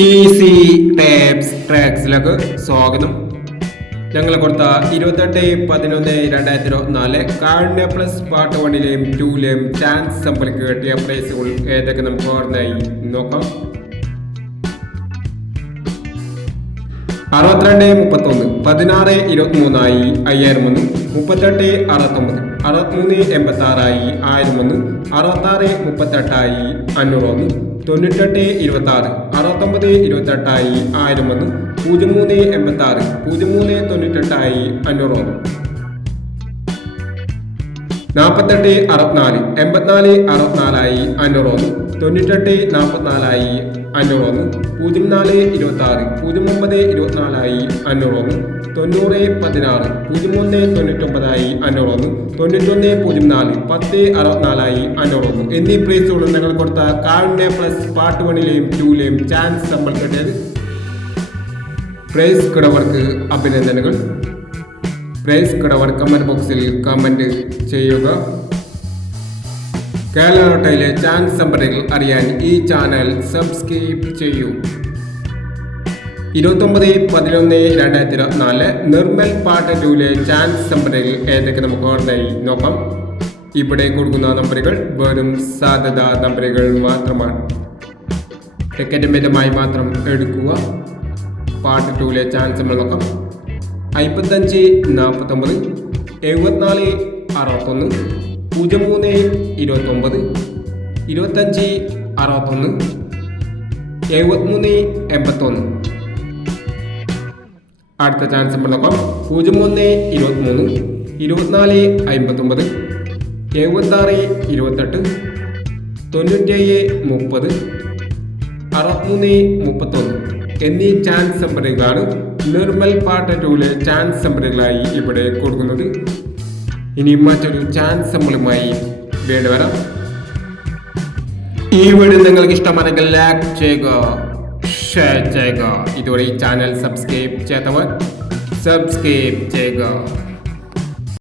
Easy tapes ട്രാക്സിലേക്ക് സ്വാഗതം. ഞങ്ങൾ കൊടുത്ത ഇരുപത്തെട്ട് പതിനൊന്ന് രണ്ടായിരത്തി ഇരുപത്തിനാല് കാരുണ്യ പ്ലസ് പാർട്ട് വണ്ണിലെയും ടൂലെയും ചാൻസ് സമ്പലിക്ക് കിട്ടിയ പ്രൈസുകൾ ഏതൊക്കെ നമുക്ക് ഓർമ്മയായി നോക്കാം. അറുപത്തിരണ്ട് മുപ്പത്തൊന്ന് പതിനാറ് ഇരുപത്തി മൂന്നായി അയ്യായിരം ഒന്ന് മുപ്പത്തെട്ട് അറുപത്തൊമ്പത് അറുപത്തിമൂന്ന് എൺപത്തി ആറായി ആയിരം ഒന്ന് അറുപത്താറ് മുപ്പത്തെട്ടായി അഞ്ഞൂറ് ഒന്ന് തൊണ്ണൂറ്റെട്ട് ഇരുപത്തി ആറ് അറുപത്തൊമ്പത് ഇരുപത്തെട്ടായി ആയിരം ഒന്ന് പൂജ്യം മൂന്ന് എൺപത്തി ആറ് പൂജ്യം മൂന്ന് തൊണ്ണൂറ്റെട്ടായി അഞ്ഞൂറ് ഒന്ന് നാൽപ്പത്തെട്ട് അറുപത്തിനാല് എൺപത്തിനാല് അറുപത്തിനാലായി അഞ്ഞൂറ് ഒന്ന് തൊണ്ണൂറ്റെട്ട് നാൽപ്പത്തിനാലായി അഞ്ഞൂറ് ഒന്ന് പൂജ്യം നാല് ഇരുപത്തി ആറ് പൂജ്യം ഒമ്പത് ഇരുപത്തിനാലായി അഞ്ഞൂറ് ഒന്ന് തൊണ്ണൂറ് പതിനാറ് പൂജ്യം ഒന്ന് തൊണ്ണൂറ്റൊമ്പതായി അഞ്ഞൂറ് ഒന്ന് തൊണ്ണൂറ്റൊന്ന് പൂജ്യം നാല് പത്ത് അറുപത്തിനാലായി അഞ്ഞൂറ് ഒന്ന് എന്നീ പ്രൈസുകൾ നിങ്ങൾ കൊടുത്ത കാറിന്റെ പ്ലസ് പാർട്ട് വണ്ണിലെയും ടൂലെയും ചാൻസ് നമ്മൾ കിട്ടിയത്. പ്രൈസ് കിടവർക്ക് അഭിനന്ദനങ്ങൾ. പ്രൈസ് കിടവർ കമന്റ് ബോക്സിൽ കമന്റ് ചെയ്യുക. കേരളോട്ടയിലെ ചാൻസ് നമ്പറുകൾ അറിയാൻ ഈ ചാനൽ സബ്സ്ക്രൈബ് ചെയ്യൂ. ഇരുപത്തൊമ്പത് പതിനൊന്ന് രണ്ടായിരത്തി ഇരുപത്തിനാല് നിർമ്മൽ പാട്ട് ജൂലെ ചാൻസ് നമ്പറുകൾ ഏതൊക്കെ നമുക്ക് ഓർമ്മയായി? നോക്കാം. ഇവിടെ കൊടുക്കുന്ന നമ്പറുകൾ വെറും സാധ്യത നമ്പറുകൾ മാത്രമാണ്. ടിക്കറ്റ് മിതമായി മാത്രം എടുക്കുക. പാട്ട് ടൂലെ ചാൻസ് നമ്മൾ നോക്കാം. അമ്പത്തഞ്ച് നാൽപ്പത്തൊമ്പത് എഴുപത്തിനാല് അറുപത്തൊന്ന് പൂജ്യം മൂന്ന് ഇരുപത്തൊമ്പത് ഇരുപത്തഞ്ച് അറുപത്തൊന്ന് എഴുപത്തിമൂന്ന് എൺപത്തൊന്ന്. അടുത്ത ചാൻസ് നമ്മളൊപ്പം പൂജ്യം ഒന്ന് ഇരുപത്തിമൂന്ന് ഇരുപത്തിനാല് അമ്പത്തൊമ്പത് എഴുപത്താറ് ഇരുപത്തെട്ട് തൊണ്ണൂറ്റേഴ് മുപ്പത് അറുപത്തിമൂന്ന് മുപ്പത്തൊന്ന്. എന്നീ ചാൻസ് നമ്പറുകളാണ് നിർമ്മൽ പാട്ട് ടൂലെ ചാൻസ് നമ്പറുകളായി ഇവിടെ കൊടുക്കുന്നത്. ഇനി മറ്റൊരു ചാൻസ് നമ്മളുമായി വേണ്ടി വരാം. ഈ വീഡിയോ നിങ്ങൾക്ക് ഇഷ്ടമാണെങ്കിൽ ലൈക്ക് ചെയ്യുക ഷെയർ ചെയ്യുക. ഇതുവരെ ഈ ചാനൽ സബ്സ്ക്രൈബ് ചെയ്തവർ സബ്സ്ക്രൈബ് ചെയ്യുക.